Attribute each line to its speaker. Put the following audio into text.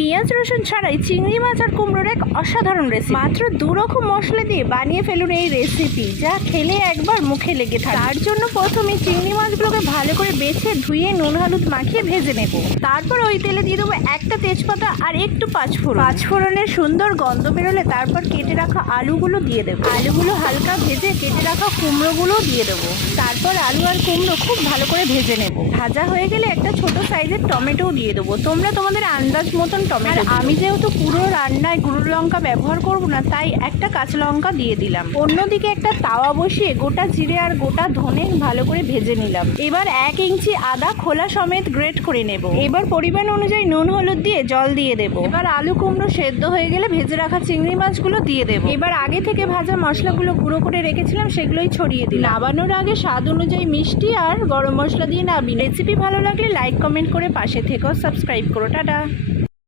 Speaker 1: পেঁয়াজ, রসুন ছাড়াই চিংড়ি মাছ আর কুমড়োর এক অসাধারণ রেসিপি মাত্র দু রকম মশলা দিয়ে বানিয়ে ফেলুন এই রেসিপি যা খেলে একবার মুখে লেগে থাকে। তার জন্য প্রথমে চিংড়ি মাছগুলোকে ভালো করে বেছে ধুয়ে নুন, হলুদ মাখিয়ে ভেজে নেব। তারপর ওই তেলে দিয়ে দেবো একটা তেজপাতা আর একটু পাঁচফোড়ন। পাঁচফোড়নের সুন্দর গন্ধ বেরোলে তারপর কেটে রাখা আলুগুলো দিয়ে দেবো। আলুগুলো হালকা ভেজে কেটে রাখা কুমড়োগুলো দিয়ে দেবো। তারপর আলু আর কুমড়ো খুব ভালো করে ভেজে নেব। ভাজা হয়ে গেলে একটা ছোট সাইজের টমেটো দিয়ে দেবো। তোমরা তোমাদের আন্দাজ মতন টমেটো আমি যেহেতু পুরো রান্নায় গুঁড়ো লঙ্কা ব্যবহার করব না তাই একটা কাঁচা লঙ্কা দিয়ে দিলাম। অন্যদিকে একটা তাওয়া বসিয়ে গোটা জিরে আর গোটা ধনে ভালো করে ভেজে নিলাম। এবার এক ইঞ্চি আদা খোলা সমেত গ্রেট করে নেব। এবার পরিমাণ অনুযায়ী নুন হলুদ দিয়ে জল দিয়ে দেব। এবার আলু কুমড়ো সেদ্ধ হয়ে গেলে ভেজে রাখা চিংড়ি মাছগুলো দিয়ে দেব। এবার আগে থেকে ভাজা মশলাগুলো গুঁড়ো করে রেখেছিলাম সেগুলোই ছড়িয়ে দিই নাবানোর আগে স্বাদ অনুযায়ী মিষ্টি আর গরম মশলা দিয়ে নাবি। রেসিপি ভালো লাগলে লাইক কমেন্ট করে পাশে থেকেও সাবস্ক্রাইব করো। টাটা।